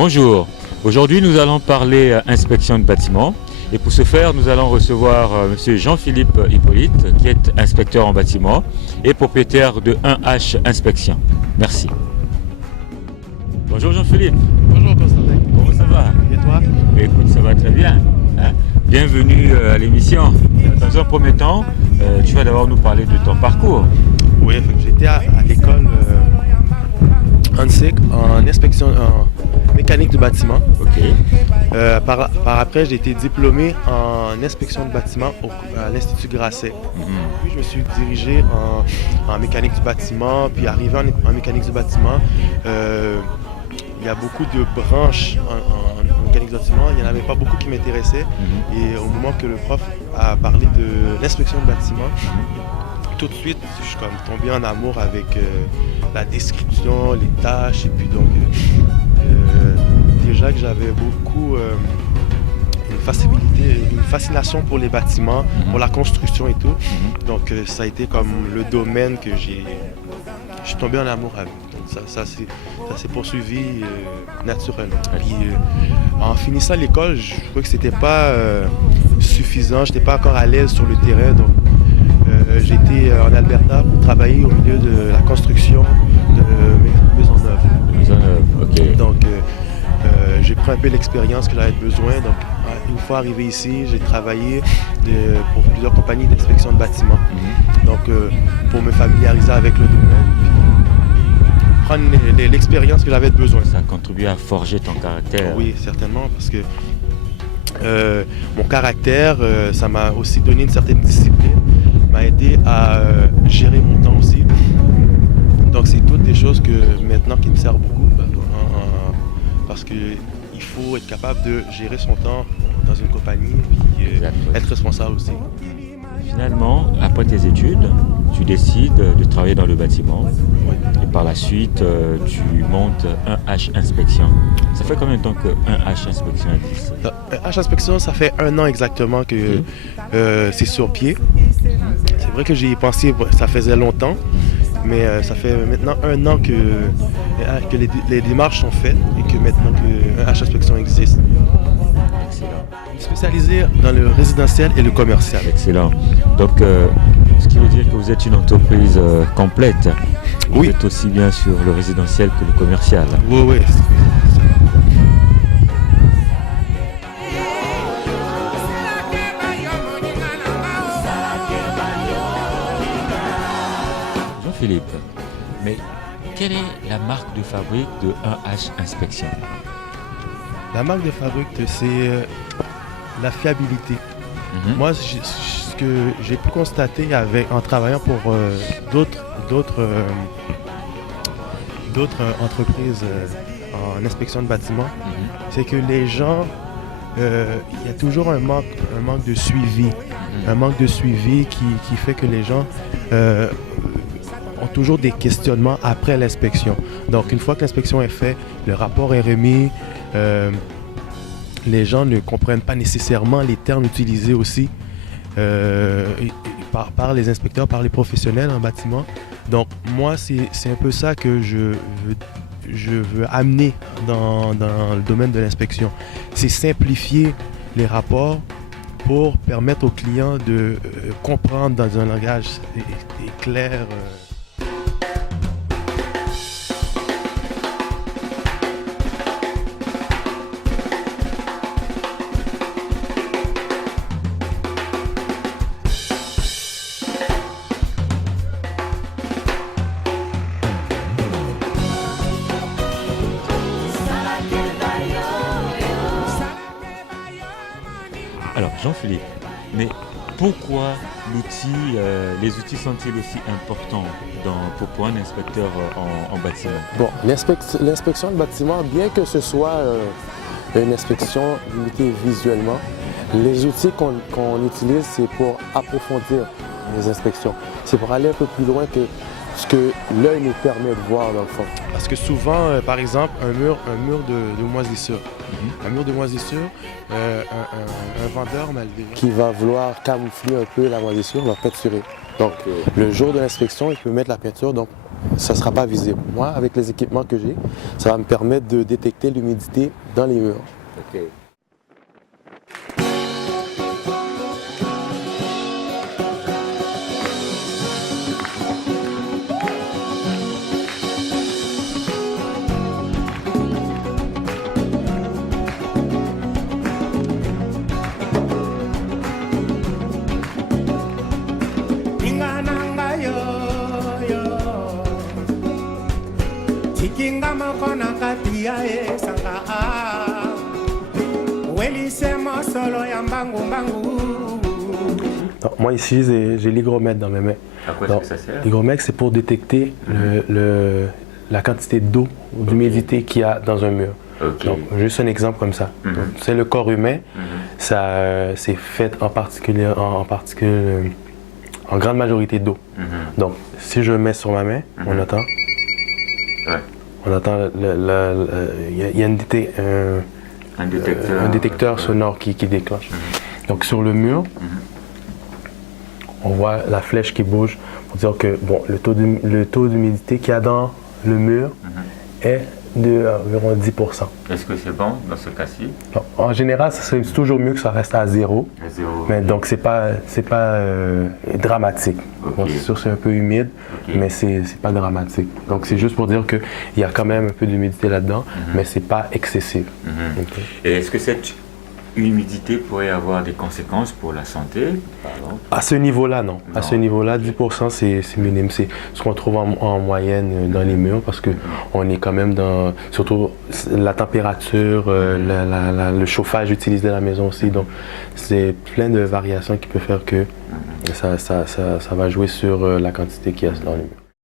Bonjour, aujourd'hui nous allons parler inspection de bâtiment et pour ce faire nous allons recevoir M. Jean-Philippe Hippolyte qui est inspecteur en bâtiment et propriétaire de 1H Inspection. Merci. Bonjour Jean-Philippe. Bonjour Constantin. Comment ça va? Et toi? Écoute, ça va très bien. Bienvenue à l'émission. Dans un premier temps, tu vas d'abord nous parler de ton parcours. Oui, j'étais à l'école ANSIC en inspection, en mécanique du bâtiment. Ok. Par après, j'ai été diplômé en inspection de bâtiment à l'Institut Grasset. Puis je me suis dirigé en mécanique du bâtiment. Puis arrivé en mécanique du bâtiment, il y a beaucoup de branches en mécanique du bâtiment. Il n'y en avait pas beaucoup qui m'intéressaient. Et au moment que le prof a parlé de l'inspection de bâtiment, tout de suite, je suis comme tombé en amour avec la description, les tâches. Et puis donc, déjà que j'avais beaucoup une fascination pour les bâtiments, pour la construction et tout. Donc, ça a été comme le domaine que je suis tombé en amour avec. Donc, ça s'est poursuivi naturellement. Puis, en finissant l'école, je trouvais que c'était pas suffisant. Je n'étais pas encore à l'aise sur le terrain. Donc, j'ai été en Alberta pour travailler au milieu de la construction de Maisonneuve. Ok. Donc, j'ai pris un peu l'expérience que j'avais besoin. Donc, une fois arrivé ici, j'ai travaillé pour plusieurs compagnies d'inspection de bâtiments. Donc, pour me familiariser avec le domaine, puis prendre l'expérience que j'avais besoin. Ça a contribué à forger ton caractère. Oui, certainement, parce que mon caractère, ça m'a aussi donné une certaine discipline, m'a aidé à gérer mon temps aussi. Donc, c'est toutes des choses que maintenant qui me servent beaucoup, parce qu'il faut être capable de gérer son temps dans une compagnie et être responsable aussi. Finalement, après tes études, tu décides de travailler dans le bâtiment. Oui. Et par la suite, tu montes 1H Inspection. Ça fait combien de temps que 1H Inspection existe? 1H Inspection, ça fait 1 an exactement que c'est sur pied. C'est vrai que j'y ai pensé, ça faisait longtemps, mais ça fait maintenant 1 an que les démarches sont faites et que maintenant que 1H Inspection existe. Excellent. Je suis spécialisé dans le résidentiel et le commercial. Excellent. Donc, ce qui veut dire que vous êtes une entreprise complète. Vous Oui. êtes aussi bien sur le résidentiel que le commercial. Oui, oui. Jean-Philippe, mais quelle est la marque de fabrique de 1H Inspection? La marque de fabrique, c'est la fiabilité. Moi, ce que j'ai pu constater en travaillant pour d'autres entreprises en inspection de bâtiment, c'est que les gens, il y a toujours un manque de suivi. Un manque de suivi qui fait que les gens ont toujours des questionnements après l'inspection. Donc, une fois que l'inspection est faite, le rapport est remis, les gens ne comprennent pas nécessairement les termes utilisés aussi par les inspecteurs, par les professionnels en bâtiment. Donc, moi, c'est un peu ça que je veux amener dans le domaine de l'inspection. C'est simplifier les rapports pour permettre aux clients de comprendre dans un langage clair. Alors, Jean-Philippe, mais pourquoi les outils sont-ils aussi importants pour un inspecteur en bâtiment? Bon, l'inspection de bâtiment, bien que ce soit une inspection limitée visuellement, les outils qu'on utilise, c'est pour approfondir les inspections. C'est pour aller un peu plus loin que ce que l'œil nous permet de voir dans le fond. Parce que souvent, par exemple, un mur de moisissure. Un mur de moisissure, un vendeur mal Qui va vouloir camoufler un peu la moisissure, va peinturer. Donc, le jour de l'inspection, il peut mettre la peinture, donc ça ne sera pas visible. Moi, avec les équipements que j'ai, ça va me permettre de détecter l'humidité dans les murs. Ok. Donc, moi ici, j'ai l'hygromètre dans mes mains. À quoi est-ce que ça sert? L'hygromètre, c'est pour détecter la quantité d'eau ou d'humidité qu'il y a dans un mur. Okay. Donc, juste un exemple comme ça. C'est le corps humain, ça c'est fait en grande majorité d'eau. Donc, si je le mets sur ma main, on entend. Ouais. On entend, il y a un détecteur sonore qui déclenche. Donc sur le mur, on voit la flèche qui bouge pour dire que bon, le taux d'humidité qu'il y a dans le mur est d'environ 10%. Est-ce que c'est bon dans ce cas-ci? En général, c'est toujours mieux que ça reste à zéro. À zéro. Mais donc c'est pas dramatique. Okay. Bon, c'est sûr que c'est un peu humide, mais c'est pas dramatique. Donc c'est juste pour dire qu'il y a quand même un peu d'humidité là-dedans, mais c'est pas excessif. Okay. Et est-ce que cette humidité pourrait avoir des conséquences pour la santé, par exemple? À ce niveau-là, non. À ce niveau-là, 10% c'est minime. C'est ce qu'on trouve en moyenne dans les murs parce qu'on est quand même dans, surtout la température, le chauffage utilisé dans la maison aussi. Donc, c'est plein de variations qui peuvent faire que ça va jouer sur la quantité qu'il y a dans les murs.